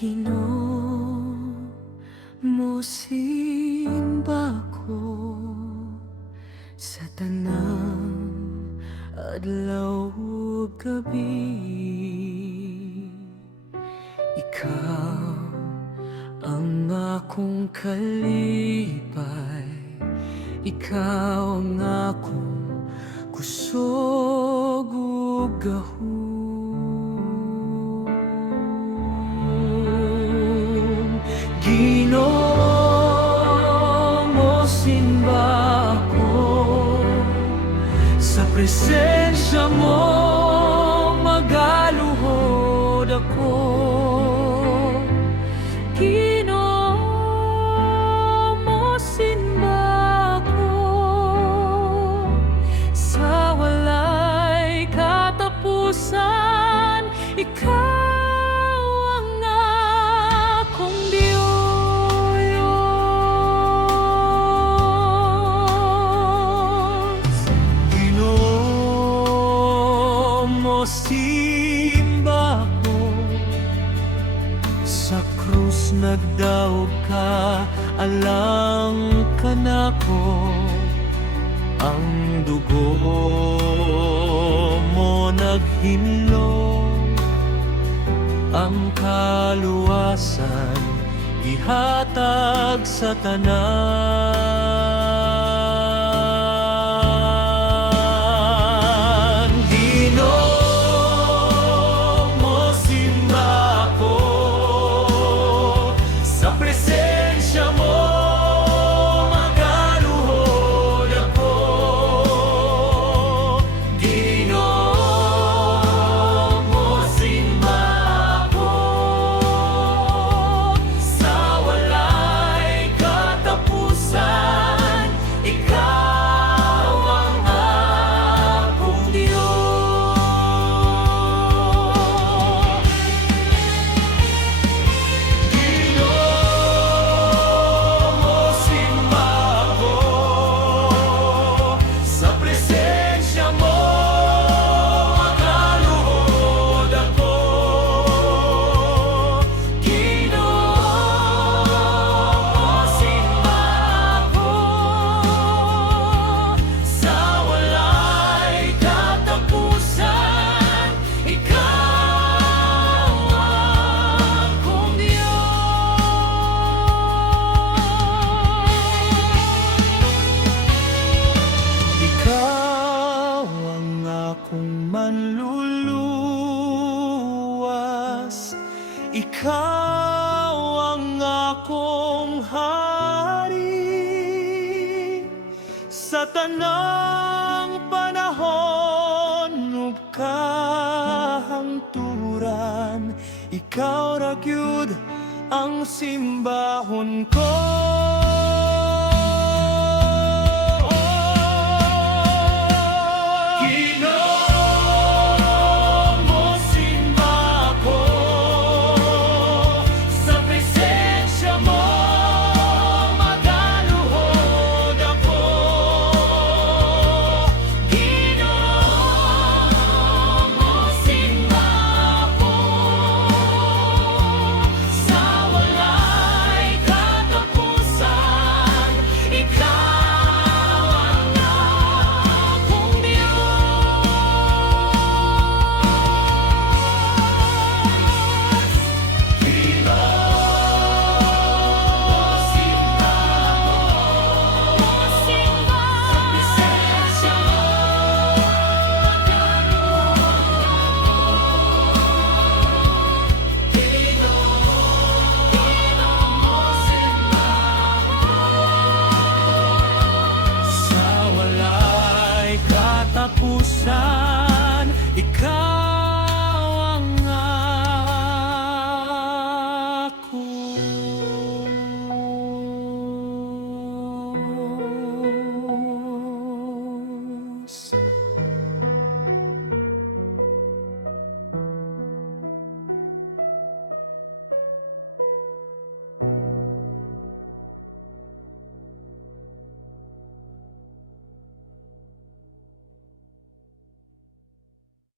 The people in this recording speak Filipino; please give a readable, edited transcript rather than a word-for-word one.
Ginoo, mosimba ko sa tanang adlaw ug gabi. Ikaw ang akong kalipay, ikaw ang akong kusog ug gahom. Ginoo, mosimba ko sa presensya mo, magaluhod ako. Ginoo, mosimba ko sa walay katapusan. Ikaw ang akong Diyos. Ginoo, mosimba ko sa krus nagdaog ka, alang ka nako. Ang dugo mo naghinlong, ang kaluwasan ihatag sa tanan. Ginoo, mosimba ko sa presensya mo, magaluhod ako. Ginoo, mosimba ko sa walay katapusan. Ikaw ang akong Diyos. Ginoo, mosimba ko sa presensya mo, magaluhod ako. Ginoo, mosimba ko sa walay katapusan. Ikaw ang akong Diyos. Ikaw ang akong manluluwas, ikaw ang akong hari sa tanang panahon ug kahangturan. Ikaw ra gyud ang simbahon ko.